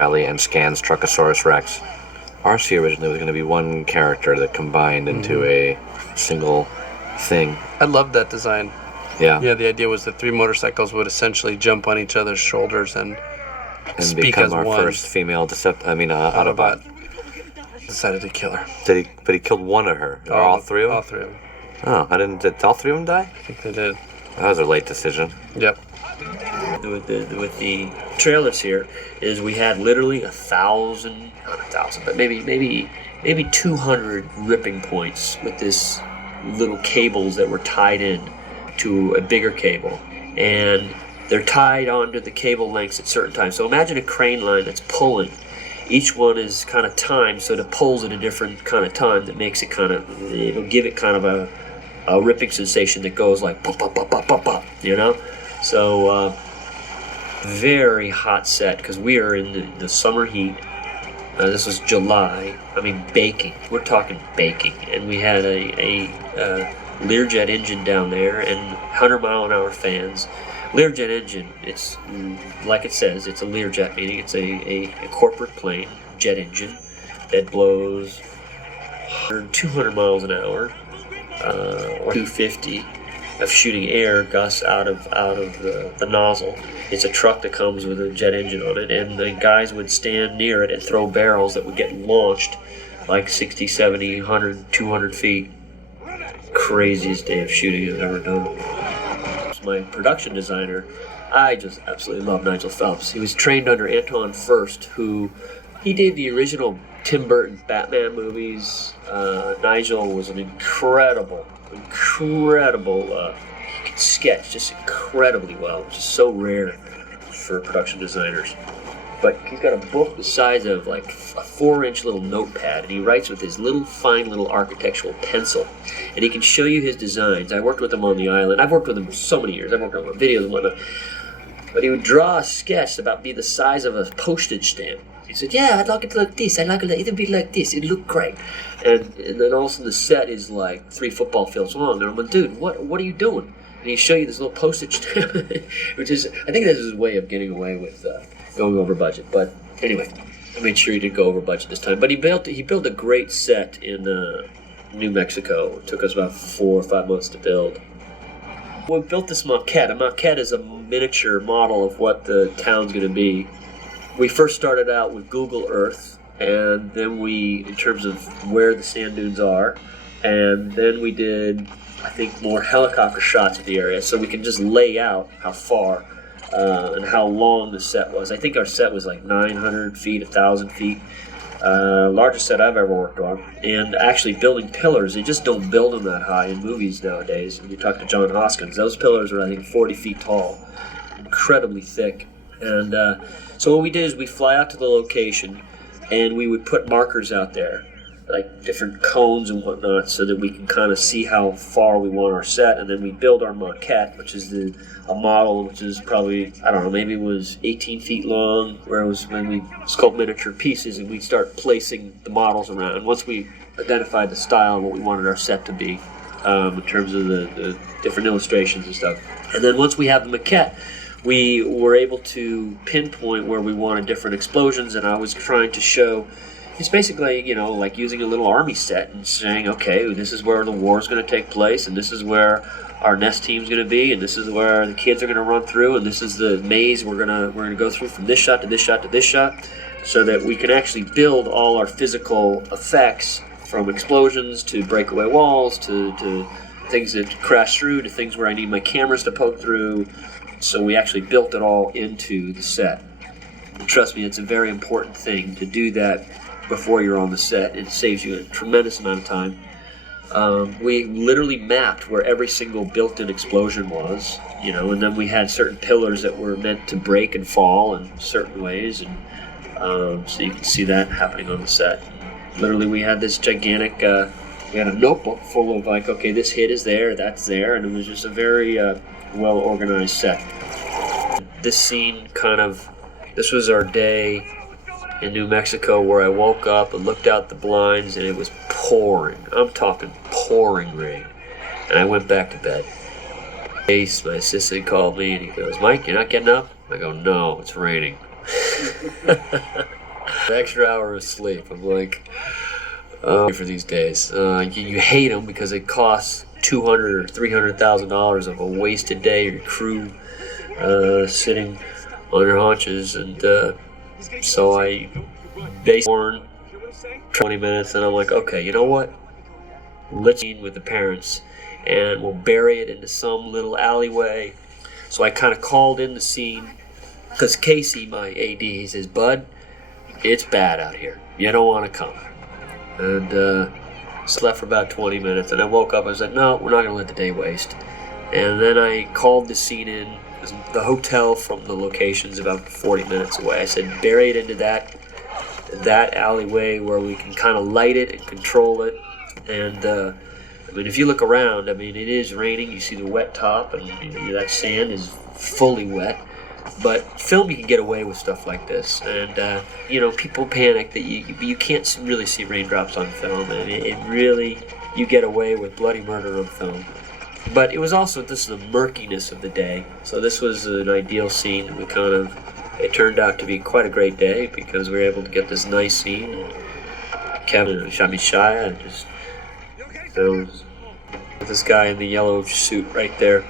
Ellie and scans Truckosaurus Rex. Orci originally was going to be one character that combined into a single thing. I loved that design. Yeah. Yeah, the idea was that 3 motorcycles would essentially jump on each other's shoulders and speak become as our one. first female Autobot. Decided to kill her. But he killed one of her. Or all 3 of them? All 3 of them. Oh, did all 3 of them die? I think they did. That was a late decision. Yep. With the trailers here is we had literally 1,000, not 1,000, but maybe 200 ripping points with this little cables that were tied in to a bigger cable, and they're tied onto the cable lengths at certain times. So imagine a crane line that's pulling. Each one is kind of timed so it pulls at a different kind of time that makes it it'll give it kind of a ripping sensation that goes like pop, pop, pop, pop, pop, pop, you know? So very hot set because we are in the summer heat. This was July. I mean, baking. We're talking baking. And we had a Learjet engine down there and 100-mile-an-hour fans. Learjet engine, it's like it says, it's a Learjet, meaning it's a corporate plane, jet engine, that blows 200 miles an hour, or 250 of shooting air gusts out of the nozzle. It's a truck that comes with a jet engine on it, and the guys would stand near it and throw barrels that would get launched like 60, 70, 100, 200 feet. Craziest day of shooting I've ever done. My production designer, I just absolutely love Nigel Phelps. He was trained under Anton Furst, he did the original Tim Burton Batman movies. Nigel was an incredible, he could sketch just incredibly well, which is so rare for production designers. But he's got a book the size of like a 4-inch little notepad, and he writes with his fine little architectural pencil. And he can show you his designs. I worked with him on the island. I've worked with him for so many years. I've worked on videos and whatnot. But he would draw a sketch about be the size of a postage stamp. He said, "Yeah, I'd like it to look this. I'd like it to be like this. It'd look great." And then all of a sudden the set is like 3 football fields long. And I'm like, "Dude, what are you doing?" And he show you this little postage stamp, which is, I think this is his way of getting away with going over budget. But anyway, I made sure he didn't go over budget this time. But he built a great set in New Mexico. It took us about 4 or 5 months to build. We built this maquette. A maquette is a miniature model of what the town's going to be. We first started out with Google Earth, and then in terms of where the sand dunes are, and then we did, I think, more helicopter shots of the area, so we can just lay out how far and how long the set was. I think our set was like 900 feet, 1,000 feet. Largest set I've ever worked on. And actually building pillars, they just don't build them that high in movies nowadays. When you talk to John Hoskins, those pillars are, I think, 40 feet tall, incredibly thick. And so what we did is we fly out to the location, and we would put markers out there, like different cones and whatnot, so that we can kind of see how far we want our set. And then we build our maquette, which is a model which is probably, I don't know, maybe it was 18 feet long, where it was when we sculpt miniature pieces and we start placing the models around. And once we identified the style and what we wanted our set to be, in terms of the different illustrations and stuff. And then once we have the maquette, we were able to pinpoint where we wanted different explosions, and I was trying to show, it's basically, like using a little army set and saying, okay, this is where the war is going to take place, and this is where our nest team's going to be, and this is where the kids are going to run through, and this is the maze we're going to go through from this shot to this shot to this shot, so that we can actually build all our physical effects, from explosions to breakaway walls to things that crash through to things where I need my cameras to poke through. So we actually built it all into the set. And trust me, it's a very important thing to do that before you're on the set. It saves you a tremendous amount of time. We literally mapped where every single built-in explosion was, and then we had certain pillars that were meant to break and fall in certain ways, and so you can see that happening on the set. Literally, we had this gigantic, we had a notebook full of like, okay, this hit is there, that's there, and it was just a very well-organized set. This scene this was our day in New Mexico, where I woke up and looked out the blinds and it was pouring. I'm talking pouring rain. And I went back to bed. Ace, my assistant, called me and he goes, "Mike, you're not getting up?" I go, "No, it's raining." An extra hour of sleep. I'm like, for these days. You hate them because it costs $200,000 or $300,000 of a wasted day. Your crew sitting on your haunches, and so I basically 20 minutes, and I'm like, okay, you know what? Let's meet with the parents, and we'll bury it into some little alleyway. So I kind of called in the scene, because Casey, my AD, he says, Bud, it's bad out here. You don't want to come. And slept for about 20 minutes, and I woke up and said, no, we're not going to let the day waste. And then I called the scene in. The hotel from the location's about 40 minutes away. I said, bury it into that alleyway where we can kind of light it and control it. And I mean, if you look around, I mean, it is raining. You see the wet top, and that sand is fully wet. But film, you can get away with stuff like this. And people panic that you can't really see raindrops on film, and it really, you get away with bloody murder on film. But it was also, this is the murkiness of the day, so this was an ideal scene. It turned out to be quite a great day because we were able to get this nice scene. Kevin Shia just, with this guy in the yellow suit right there,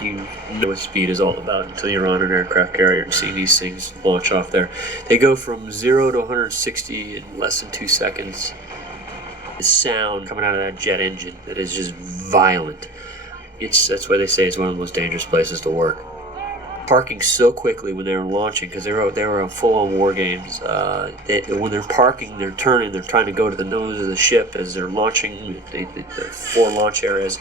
you know what speed is all about until you're on an aircraft carrier and see these things launch off there. They go from 0 to 160 in less than 2 seconds. The sound coming out of that jet engine that is just violent. That's why they say it's one of the most dangerous places to work. Parking so quickly when they were launching, because they were on full-on war games. When they're parking, they're turning, they're trying to go to the nose of the ship as they're launching the 4 launch areas.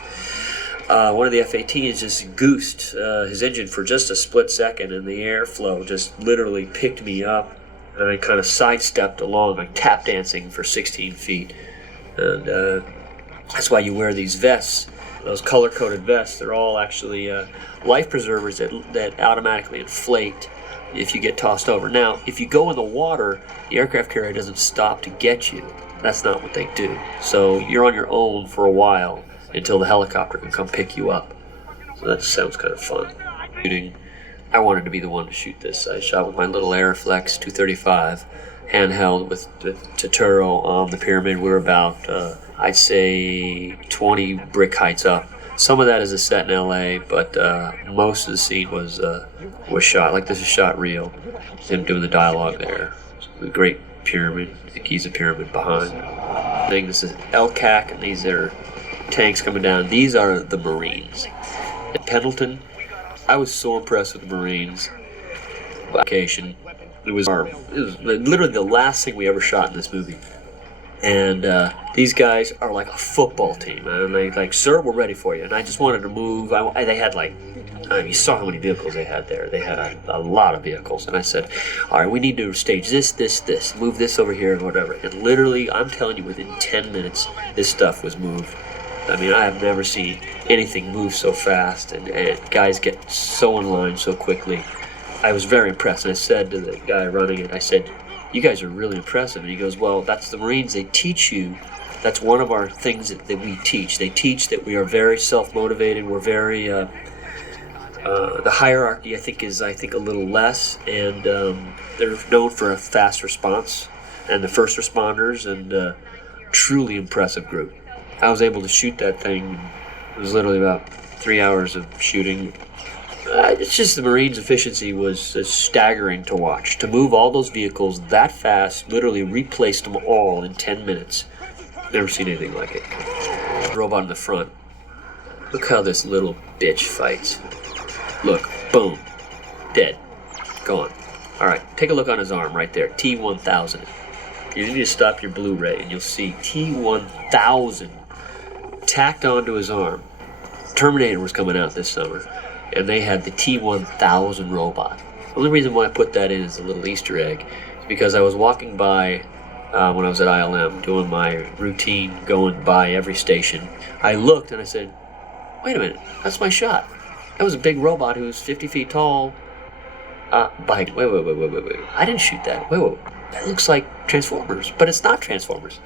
One of the F-18s just goosed his engine for just a split second, and the airflow just literally picked me up, and I kind of sidestepped along, like tap dancing for 16 feet. And that's why you wear these vests. Those color-coded vests, they're all actually life preservers that automatically inflate if you get tossed over. Now, if you go in the water, the aircraft carrier doesn't stop to get you. That's not what they do. So you're on your own for a while until the helicopter can come pick you up. So that sounds kind of fun. I wanted to be the one to shoot this. I shot with my little Airflex 235 handheld with Totoro on the pyramid. We were about, I'd say, 20 brick heights up. Some of that is a set in LA, but most of the scene was shot. Like, this is shot real. Him doing the dialogue there. The great pyramid. The Giza pyramid behind. This is LCAC, and these are tanks coming down. These are the Marines. At Pendleton, I was so impressed with the Marines. Vacation. It was literally the last thing we ever shot in this movie. And these guys are like a football team. And they like, sir, we're ready for you. And I just wanted to move. They had you saw how many vehicles they had there. They had a lot of vehicles. And I said, all right, we need to stage this, move this over here and whatever. And literally, I'm telling you, within 10 minutes, this stuff was moved. I mean, I have never seen anything move so fast and guys get so in line so quickly. I was very impressed, and I said to the guy running it, I said, you guys are really impressive. And he goes, well, that's the Marines. They teach you. That's one of our things that we teach. They teach that we are very self-motivated. We're very, the hierarchy, I think, is a little less, and they're known for a fast response, and the first responders, and truly impressive group. I was able to shoot that thing. It was literally about 3 hours of shooting. It's just the Marines' efficiency was staggering to watch. To move all those vehicles that fast, literally replaced them all in 10 minutes. Never seen anything like it. Robot in the front. Look how this little bitch fights. Look, boom, dead, gone. All right, take a look on his arm right there, T-1000. You need to stop your Blu-ray, and you'll see T-1000 tacked onto his arm. Terminator was coming out this summer, and they had the T-1000 robot. The only reason why I put that in as a little Easter egg is because I was walking by when I was at ILM doing my routine, going by every station. I looked and I said, wait a minute, that's my shot. That was a big robot who was 50 feet tall. Wait. I didn't shoot that. Wait. That looks like Transformers, but it's not Transformers.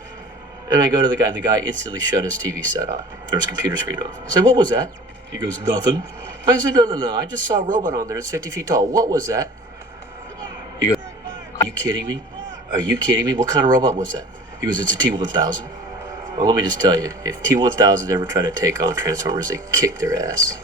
And I go to the guy, and the guy instantly shut his TV set off, or his computer screen off. I said, what was that? He goes, nothing. I said, no. I just saw a robot on there. It's 50 feet tall. What was that? He goes, Are you kidding me? Are you kidding me? What kind of robot was that? He goes, it's a T-1000. Well, let me just tell you, if T-1000 ever tried to take on Transformers, they kick their ass.